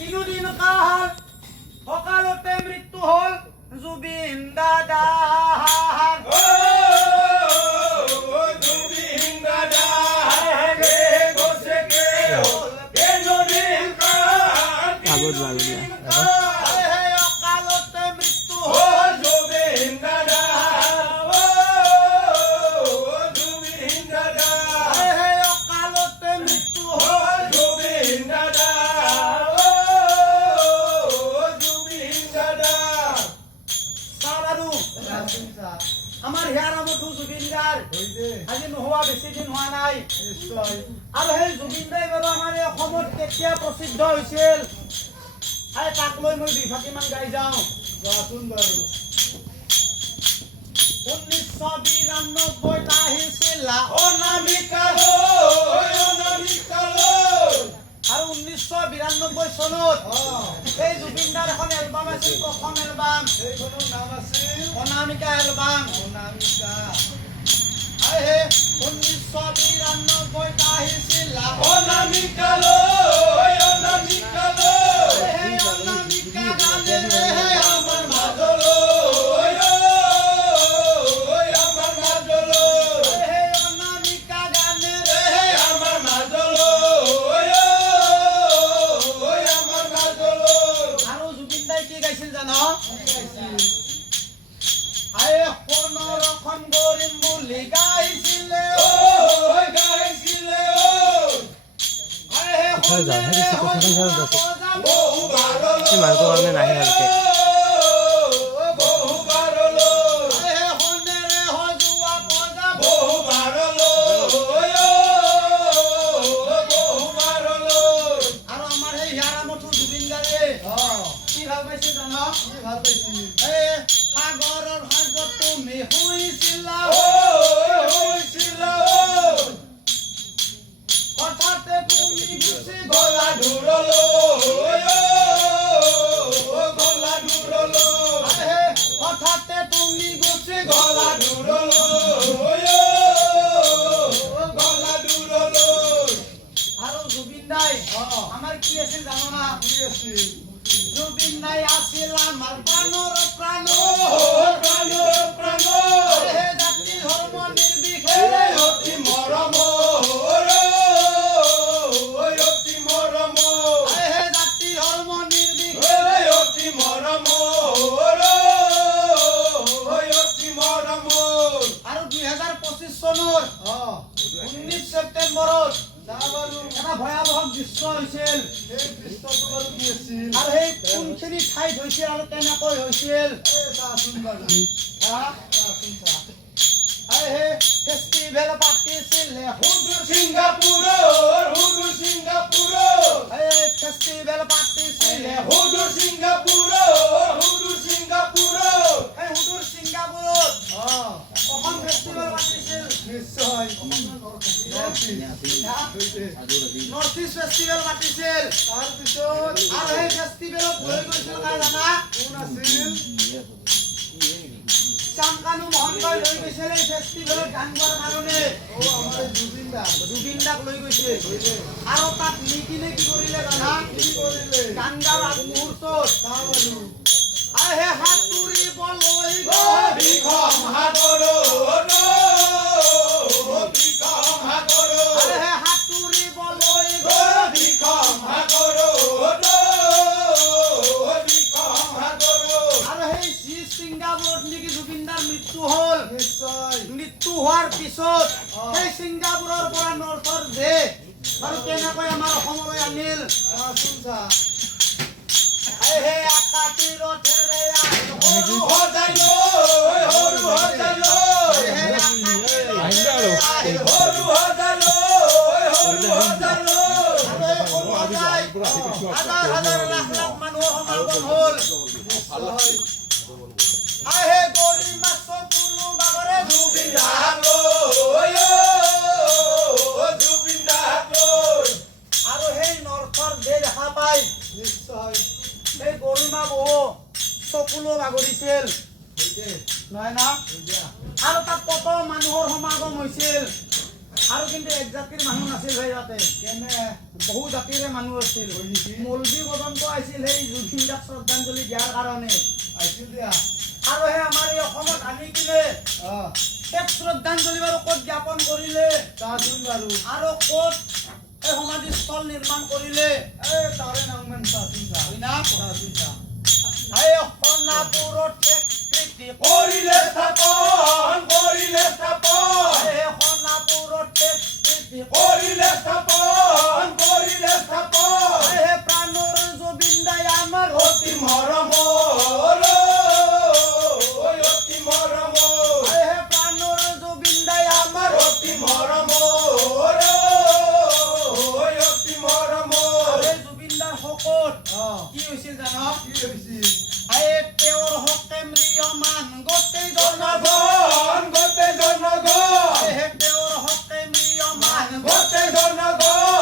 তিনিদিন কাল সকালতে মৃত্যু হল জুবিন দাদাৰ। জুবিন দাদা গৈছেগে হ'ল কেইদিন কাল অকালতে মৃত্যু হল জুবিন দাদা জুবিন দাদা অকালতে মৃত্যু হল জুবিন দাদা জুবিন দাদা চাওক আৰু আমাৰ হিয়াৰ আমঠু জুবিনদাৰ আজি নোহোৱা বেছি দিন হোৱা নাই। আৰু সেই জুবিন দাই বাৰু আমাৰ এই অসমত কেতিয়া প্ৰসিদ্ধ হৈছিল তাক লৈ মই দুই ফাঁকিমান গাই যাওঁ। 1992 আহিছিল আৰু 1992 চনত এই জুবিনদাৰ এখন এলবাম আছিল, প্ৰথম এলবাম অনামিকা এলবাম। আৰু সেই 1992 আহিছিল অনামিকা গানেৰে আমাৰ মাজলৈ, সেই অনামিকা গানেৰে আমাৰ মাজলৈ আৰু জুবিন দাই কি গাইছিল জানো? আয়ে সোণৰখন কৰিম বুলি গাইছিলে, আৰু আমাৰ সেই হিয়াৰ আমঠু জুবিন দাৰে কি ভাল পাইছে জানো? সাগৰৰ সাগত তুমি শুইছিলা, হঠাতে তুমি গুচি গলা হঠাতে তুমি গুচি গলা আৰু জুবিন দাই আমাৰ কি আছিল জানো না? জুবিন দাই আছিল আমাৰ প্ৰাণৰ প্ৰাণ, জাতি ধৰ্ম নিৰ্বিশেষে অতি মৰম জাতি ধৰ্ম নিৰ্বিশেষে। অতি মৰম আৰু 2025 চনৰ 19 ছেপ্টেম্বৰত এটা ভয়াৱহ দৃশ্য হৈছিল। আৰু সেই কোনখিনি ঠাইত হৈছিল আৰু কেনেকৈ হৈছিল? সেই ফেষ্টিভেল পাতিছিলে ছিংগাপুৰৰ এই ফেষ্টিভেল পাতিছিলে এই সুদূৰ ছিংগাপুৰত অসম ফেষ্টিভেল পাতিছিল, নৰ্থ ইষ্ট ফেষ্টিভেল পাতিছিল। আৰু সেই ফেষ্টিভেলত লৈ গৈছিল কাই জানা? চামকানু মহন্তই লৈ গৈছিল এই ফেষ্টিভেলত গান গোৱাৰ কাৰণে। জুবিন দাক লৈ গৈছিল আৰু তাত নি কিনে কি কৰিলে জানা? গান গাৰ আগমুহূৰ্তত আহে সাঁতুৰিবলৈ ভিষম সাগৰত আহে সাঁতুৰিবলৈ ভিষম সাগৰত আৰু সেই যি ছিংগাপুৰত নেকি জুবিনদাৰ মৃত্যু হ'ল, মৃত্যু হোৱাৰ পিছত সেই ছিংগাপুৰৰ পৰা নৰ্থৰ দেশ আৰু কেনেকৈ আমাৰ অসমলৈ আনিল? সেই আকাশী ৰথেৰে সৰু হাজাৰ হাজাৰ লাখ লাখ মানুহৰ সমাগম হ'ল। আহে গৰিমা চকুলো বাগৰে জুবিন দাক আৰু সেই নৰ্থৰ দেশ দেখা পাই সেই গৰিমা বহু চকুলো বাগৰিছিল নহয় না? আৰু তাত কত মানুহৰ সমাগম হৈছিল। আৰু কিন্তু এক জাতিৰ মানুহ নাছিল সেই তাতে কেনে বহু জাতিৰে মানুহ আছিল হয় নেকি? মৌলবী পৰ্যন্ত আহিছিল সেই জুবিন দাক শ্ৰদ্ধাঞ্জলি দিয়াৰ কাৰণে আহিছিল দিয়া আৰু সেই আমাৰ এই অসমত আনি কিনে এক শ্ৰদ্ধাঞ্জলি বাৰু ক'ত জ্ঞাপন কৰিলে চাচোন বাৰু আৰু ক'ত এই সমাধিস্থল নিৰ্মাণ কৰিলে এই তাৰে নাম মান চাচোন চা হয় না? চাচোন চা এই সোণাপুৰত এক কৃতি কৰিলে স্থাপন কৰিলে স্থাপন এই সোণাপুৰত এক কৃতি কৰিলে স্থাপন কৰিলে স্থাপন এই প্ৰাণৰ জুবিন দাই আমাৰ অতি মৰমৰ অতি মৰমৰ এই প্ৰাণৰ জুবিন দাই আমাৰ অতি মৰমৰ অতি মৰমৰ এই জুবিন দাৰ শকত কি হৈছিল জানো কি হৈছিল এই তেওঁৰ হকে ম্ৰিয়মান গোটেই জনগণ জনগণ গোটেই জনগণ এই তেওঁৰ হকে ম্ৰিয়মান গোটেই জনগণ